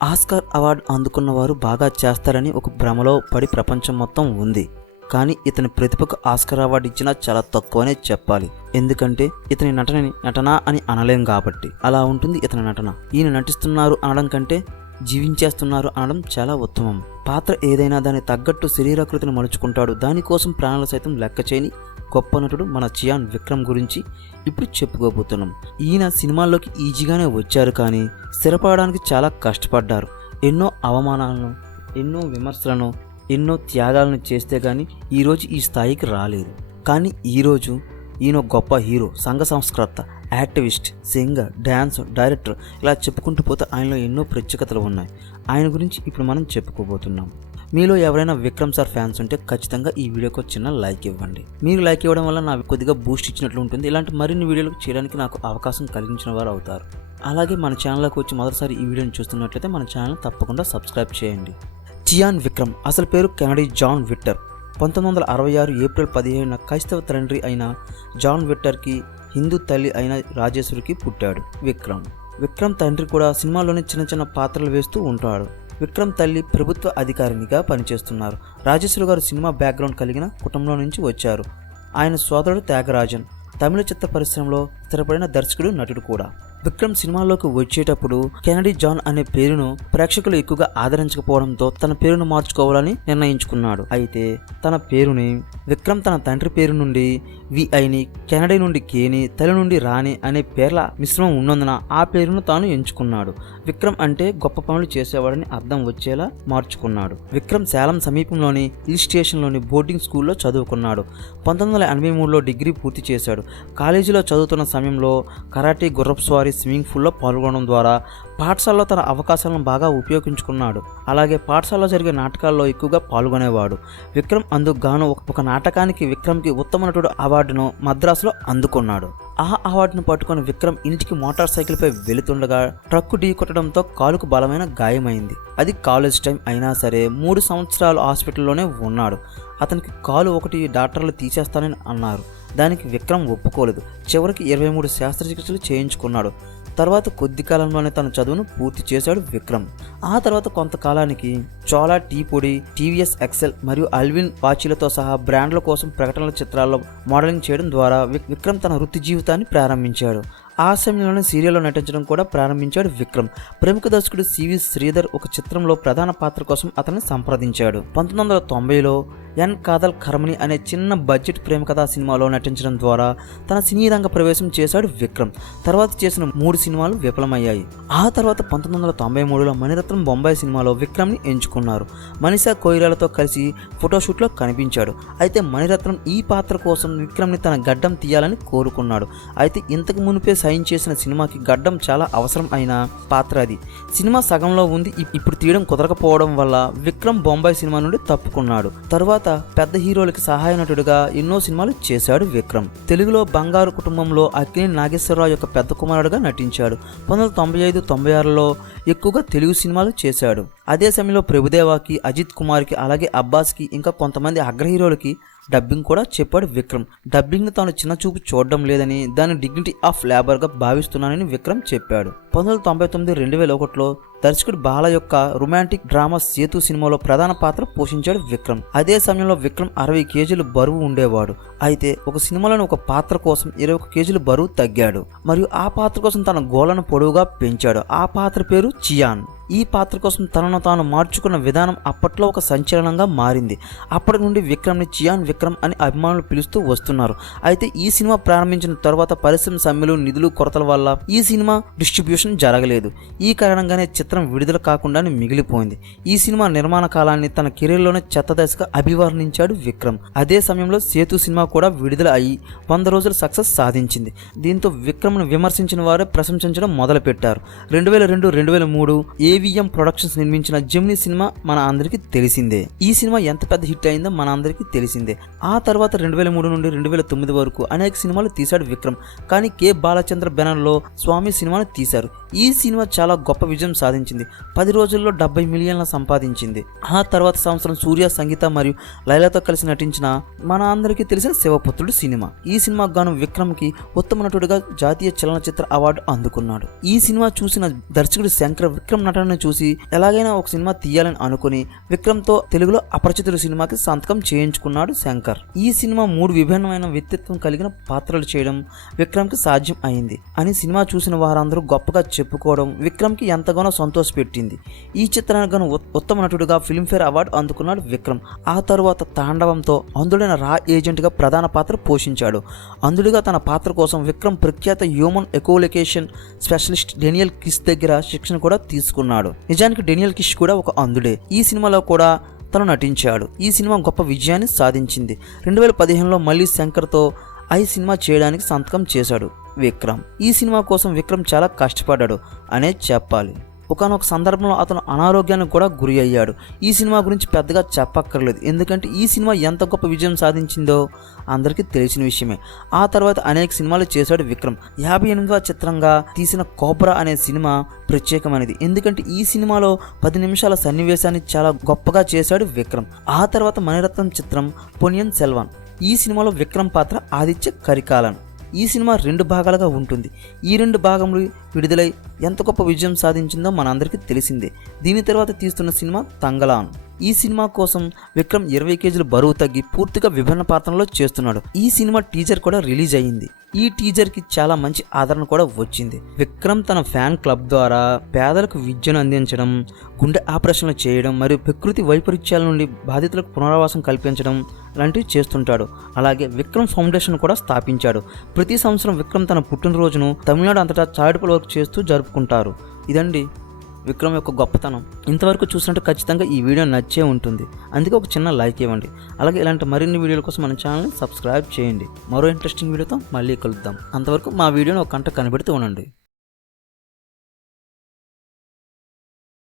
Oscar award అందుకున్న వారు బాగా చేస్తారని ఒక భ్రమలో పడి ప్రపంచం మొత్తం ఉంది. కానీ ఇతని ప్రతిభకు ఆస్కార్ అవార్డు ఇచ్చినా చాలా తక్కువనే చెప్పాలి. ఎందుకంటే ఇతని నటన అని అనలేం కాబట్టి. అలా ఉంటుంది ఇతని నటన. ఈయన నటిస్తున్నారు అనడం కంటే జీవించేస్తున్నారు అనడం చాలా ఉత్తమం. పాత్ర ఏదైనా దాని తగ్గట్టు శరీరాకృతిని మలుచుకుంటాడు. దానికోసం ప్రాణాలు సైతం లెక్క చేయని గొప్ప నటుడు మన చియాన్ విక్రమ్ గురించి ఇప్పుడు చెప్పుకోబోతున్నాం. ఈయన సినిమాల్లోకి ఈజీగానే వచ్చారు, కానీ స్థిరపడడానికి చాలా కష్టపడ్డారు. ఎన్నో అవమానాలను, ఎన్నో విమర్శలను, ఎన్నో త్యాగాలను చేస్తే కానీ ఈరోజు ఈ స్థాయికి రాలేదు. కానీ ఈరోజు ఈయన గొప్ప హీరో, సంఘ సంస్కర్త, యాక్టివిస్ట్, సింగర్, డ్యాన్సర్, డైరెక్టర్, ఇలా చెప్పుకుంటూ పోతే ఆయనలో ఎన్నో ప్రత్యేకతలు ఉన్నాయి. ఆయన గురించి ఇప్పుడు మనం చెప్పుకోబోతున్నాం. మీలో ఎవరైనా విక్రమ్ సార్ ఫ్యాన్స్ ఉంటే ఖచ్చితంగా ఈ వీడియోకి చిన్న లైక్ ఇవ్వండి. మీరు లైక్ ఇవ్వడం వల్ల నాకు కొద్దిగా బూస్ట్ ఇచ్చినట్లు ఉంటుంది. ఇలాంటి మరిన్ని వీడియోలు చేయడానికి నాకు అవకాశం కలిగించిన వారు అవుతారు. అలాగే మన ఛానల్లోకి వచ్చి మొదటిసారి ఈ వీడియోని చూస్తున్నట్లయితే మన ఛానల్ తప్పకుండా సబ్స్క్రైబ్ చేయండి. చియాన్ విక్రమ్ అసలు పేరు కెనడీ జాన్ విక్టర్. 1966 ఏప్రిల్ 17న క్రైస్తవ తండ్రి అయిన జాన్ విక్టర్కి హిందూ తల్లి అయిన రాజేశ్వరికి పుట్టాడు విక్రమ్ తండ్రి కూడా సినిమాలోని చిన్న చిన్న పాత్రలు వేస్తూ ఉంటాడు. విక్రమ్ తల్లి ప్రభుత్వ అధికారినిగా పనిచేస్తున్నారు. రాజేశ్వరి గారు సినిమా బ్యాక్గ్రౌండ్ కలిగిన కుటుంబం నుంచి వచ్చారు. ఆయన సోదరుడు త్యాగరాజన్ తమిళ చిత్ర పరిశ్రమలో స్థిరపడిన దర్శకుడు, నటుడు కూడా. విక్రమ్ సినిమాలోకి వచ్చేటప్పుడు కెనడీ జాన్ అనే పేరును ప్రేక్షకులు ఎక్కువగా ఆదరించకపోవడంతో తన పేరును మార్చుకోవాలని నిర్ణయించుకున్నాడు. అయితే తన పేరుని విక్రమ్ తన తండ్రి పేరు నుండి విఐని, కెనడీ నుండి కేని, తల్లి నుండి రాణి అనే పేర్ల మిశ్రమం ఉన్నందున ఆ పేరును తాను ఎంచుకున్నాడు. విక్రమ్ అంటే గొప్ప పనులు చేసేవాడని అర్థం వచ్చేలా మార్చుకున్నాడు. విక్రమ్ సేలం సమీపంలోని హిల్ స్టేషన్లోని బోర్డింగ్ స్కూల్లో చదువుకున్నాడు. 1983లో డిగ్రీ పూర్తి చేశాడు. కాలేజీలో చదువుతున్న సమయంలో కరాటే, గుర్రపు స్వారీ, స్విమ్మింగ్ పూల్లో పాల్గొనడం ద్వారా పాఠశాలలో తన అవకాశాలను బాగా ఉపయోగించుకున్నాడు. అలాగే పాఠశాలలో జరిగే నాటకాల్లో ఎక్కువగా పాల్గొనేవాడు. విక్రమ్ అందుకు గాను ఒక నాటకానికి విక్రమ్కి ఉత్తమ నటుడు అవార్డును మద్రాసులో అందుకున్నాడు. ఆ అవార్డును పట్టుకుని విక్రమ్ ఇంటికి మోటార్ సైకిల్పై వెళుతుండగా ట్రక్కు ఢీ కొట్టడంతో కాలుకు బలమైన గాయమైంది. అది కాలేజ్ టైం అయినా సరే 3 సంవత్సరాలు హాస్పిటల్లోనే ఉన్నాడు. అతనికి కాలు ఒకటి డాక్టర్లు తీసేస్తానని అన్నారు. దానికి విక్రమ్ ఒప్పుకోలేదు. చివరికి 23 శస్త్రచికిత్సలు చేయించుకున్నాడు. తర్వాత కొద్ది కాలంలోనే తన చదువును పూర్తి చేశాడు విక్రమ్. ఆ తర్వాత కొంతకాలానికి చోలా టీ పొడి, టీవీఎస్ ఎక్సెల్ మరియు అల్విన్ వాచీలతో సహా బ్రాండ్ల కోసం ప్రకటనల చిత్రాల్లో మోడలింగ్ చేయడం ద్వారా విక్రమ్ తన వృత్తి జీవితాన్ని ప్రారంభించాడు. ఆ సమయంలోనే సీరియల్లో నటించడం కూడా ప్రారంభించాడు విక్రమ్. ప్రముఖ దర్శకుడు సివి శ్రీధర్ ఒక చిత్రంలో ప్రధాన పాత్ర కోసం అతన్ని సంప్రదించాడు. 1990లో ఎన్ కాదల్ కర్మని అనే చిన్న బడ్జెట్ ప్రేమ కథా సినిమాలో నటించడం ద్వారా తన సినీ రంగ ప్రవేశం చేశాడు విక్రమ్. తర్వాత చేసిన 3 సినిమాలు విఫలమయ్యాయి. ఆ తర్వాత 1993లో మణిరత్నం బొంబాయి సినిమాలో విక్రమ్ని ఎంచుకున్నారు. మనీషా కొయిరాలతో కలిసి ఫోటోషూట్లో కనిపించాడు. అయితే మణిరత్నం ఈ పాత్ర కోసం విక్రమ్ని తన గడ్డం తీయాలని కోరుకున్నాడు. అయితే ఇంతకు మునిపే సైన్ చేసిన సినిమాకి గడ్డం చాలా అవసరం అయిన పాత్ర అది. సినిమా సగంలో ఉంది. ఇప్పుడు తీయడం కుదరకపోవడం వల్ల విక్రమ్ బొంబాయి సినిమా నుండి తప్పుకున్నాడు. తర్వాత పెద్ద హీరోలకి సహాయ నటుడిగా ఎన్నో సినిమాలు చేశాడు విక్రమ్. తెలుగులో బంగారు కుటుంబంలో అక్కినేని నాగేశ్వరరావు యొక్క పెద్ద కుమారుడుగా నటించాడు. 1995-96లో ఎక్కువగా తెలుగు సినిమాలు చేశాడు. అదే సమయంలో ప్రభుదేవాకి, అజిత్ కుమార్కి, అలాగే అబ్బాస్కి, ఇంకా కొంతమంది అగ్ర హీరోలకి డబ్బింగ్ కూడా చెప్పాడు విక్రమ్. డబ్బింగ్ను తాను చిన్న చూపు చూడడం లేదని, దాని డిగ్నిటీ ఆఫ్ లేబర్గా భావిస్తున్నానని విక్రమ్ చెప్పాడు. 1999-2001లో దర్శకుడు బాల యొక్క రొమాంటిక్ డ్రామా సేతు సినిమాలో ప్రధాన పాత్ర పోషించాడు విక్రమ్. అదే సమయంలో విక్రమ్ 60 కేజీలు బరువు ఉండేవాడు. అయితే ఒక సినిమాలోని ఒక పాత్ర కోసం 21 కేజీలు బరువు తగ్గాడు. మరియు ఆ పాత్ర కోసం తన గోళ్లను పొడవుగా పెంచాడు. ఆ పాత్ర పేరు చియాన్. ఈ పాత్ర కోసం తనను తాను మార్చుకున్న విధానం అప్పట్లో ఒక సంచలనంగా మారింది. అప్పటి నుండి విక్రమ్ని చియాన్ విక్రమ్ అని అభిమానులు పిలుస్తూ వస్తున్నారు. అయితే ఈ సినిమా ప్రారంభించిన తర్వాత పరిశ్రమ సమ్మెలు, నిధులు కొరతల వల్ల ఈ సినిమా డిస్ట్రిబ్యూషన్ జరగలేదు. ఈ కారణంగానే చిత్రం విడుదల కాకుండానే మిగిలిపోయింది. ఈ సినిమా నిర్మాణ కాలాన్ని తన కెరీర్లోనే చెత్త దశగా అభివర్ణించాడు విక్రమ్. అదే సమయంలో సేతు సినిమా కూడా విడుదల అయ్యి 100 రోజులు సక్సెస్ సాధించింది. దీంతో విక్రమ్ను విమర్శించిన వారే ప్రశంసించడం మొదలుపెట్టారు. 2002-2003 ఏవిఎం ప్రొడక్షన్స్ నిర్మించిన జెమినీ సినిమా మన అందరికీ తెలిసిందే. ఈ సినిమా ఎంత పెద్ద హిట్ అయిందో మన అందరికీ తెలిసిందే. ఆ తర్వాత 2003 నుండి 2009 వరకు అనేక సినిమాలు తీశాడు విక్రమ్. కానీ కె బాలచంద్ర బ్యానర్లో స్వామి సినిమాను తీశారు. ఈ సినిమా చాలా గొప్ప విజయం సాధించింది. 10 రోజుల్లో 70 మిలియన్ల సంపాదించింది. ఆ తర్వాత సంవత్సరం సూర్య, సంగీత మరియు లైలాతో కలిసి నటించిన మన అందరికీ తెలిసిన శివపుత్రుడు సినిమా. ఈ సినిమాకు గాను విక్రమ్కి ఉత్తమ నటుడిగా జాతీయ చలనచిత్ర అవార్డు అందుకున్నాడు. ఈ సినిమా చూసిన దర్శకుడు శంకర్ విక్రమ్ నటన విక్రమ్ని చూసి ఎలాగైనా ఒక సినిమా తీయాలని అనుకుని విక్రమ్తో తెలుగులో అపరిచితుడు సినిమాకి సంతకం చేయించుకున్నాడు శంకర్. ఈ సినిమా 3 విభిన్నమైన వ్యక్తిత్వం కలిగిన పాత్రలు చేయడం విక్రమ్కి సాధ్యం అయింది అని సినిమా చూసిన వారందరూ గొప్పగా చెప్పుకోవడం విక్రమ్కి ఎంతగానో సంతోషపెట్టింది. ఈ చిత్రానికి గాను ఉత్తమ నటుడిగా ఫిల్మ్ఫేర్ అవార్డు అందుకున్నాడు విక్రమ్. ఆ తరువాత తాండవంతో అంధుడైన రా ఏజెంట్గా ప్రధాన పాత్ర పోషించాడు. అంధుడిగా తన పాత్ర కోసం విక్రమ్ ప్రఖ్యాత హ్యూమన్ ఎకోలొకేషన్ స్పెషలిస్ట్ డేనియల్ కిష్ దగ్గర శిక్షణ కూడా తీసుకున్నాడు. నిజానికి డేనియల్ కిష్ కూడా ఒక అంధుడే. ఈ సినిమాలో కూడా తను నటించాడు. ఈ సినిమా గొప్ప విజయాన్ని సాధించింది. 2015లో మళ్ళీ శంకర్తో ఐ సినిమా చేయడానికి సంతకం చేశాడు విక్రమ్. ఈ సినిమా కోసం విక్రమ్ చాలా కష్టపడ్డాడు అనే చెప్పాలి. ఒకానొక సందర్భంలో అతను అనారోగ్యానికి కూడా గురి అయ్యాడు. ఈ సినిమా గురించి పెద్దగా చెప్పక్కర్లేదు, ఎందుకంటే ఈ సినిమా ఎంత గొప్ప విజయం సాధించిందో అందరికీ తెలిసిన విషయమే. ఆ తర్వాత అనేక సినిమాలు చేశాడు విక్రమ్. 58వ చిత్రంగా తీసిన కోబ్రా అనే సినిమా ప్రత్యేకమైనది, ఎందుకంటే ఈ సినిమాలో 10 నిమిషాల సన్నివేశాన్ని చాలా గొప్పగా చేశాడు విక్రమ్. ఆ తర్వాత మణిరత్నం చిత్రం పొన్నియిన్ సెల్వన్. ఈ సినిమాలో విక్రమ్ పాత్ర ఆదిత్య కరికాలన్. ఈ సినిమా 2 భాగాలుగా ఉంటుంది. ఈ 2 భాగములు విడుదలై ఎంత గొప్ప విజయం సాధించిందో మనందరికీ తెలిసిందే. దీని తర్వాత తీస్తున్న సినిమా తంగలాన్. ఈ సినిమా కోసం విక్రమ్ 20 కేజీలు బరువు తగ్గి పూర్తిగా విభిన్న పాత్రల్లో చేస్తున్నాడు. ఈ సినిమా టీజర్ కూడా రిలీజ్ అయ్యింది. ఈ టీజర్కి చాలా మంచి ఆదరణ కూడా వచ్చింది. విక్రమ్ తన ఫ్యాన్ క్లబ్ ద్వారా పేదలకు విద్యను అందించడం, గుండె ఆపరేషన్లు చేయడం మరియు ప్రకృతి వైపరీత్యాల నుండి బాధితులకు పునరావాసం కల్పించడం లాంటివి చేస్తుంటాడు. అలాగే విక్రమ్ ఫౌండేషన్ కూడా స్థాపించాడు. ప్రతి సంవత్సరం విక్రమ్ తన పుట్టినరోజును తమిళనాడు అంతటా చారిటబుల్ వర్క్ చేస్తూ జరుపుకుంటారు. ఇదండి విక్రమ్ యొక్క గొప్పతనం. ఇంతవరకు చూసినట్టు ఖచ్చితంగా ఈ వీడియో నచ్చే ఉంటుంది, అందుకే ఒక చిన్న లైక్ ఇవ్వండి. అలాగే ఇలాంటి మరిన్ని వీడియోల కోసం మన ఛానల్ని సబ్స్క్రైబ్ చేయండి. మరో ఇంట్రెస్టింగ్ వీడియోతో మళ్ళీ కలుద్దాం. అంతవరకు మా వీడియోని ఒక గంట కనిపెడుతూ ఉండండి.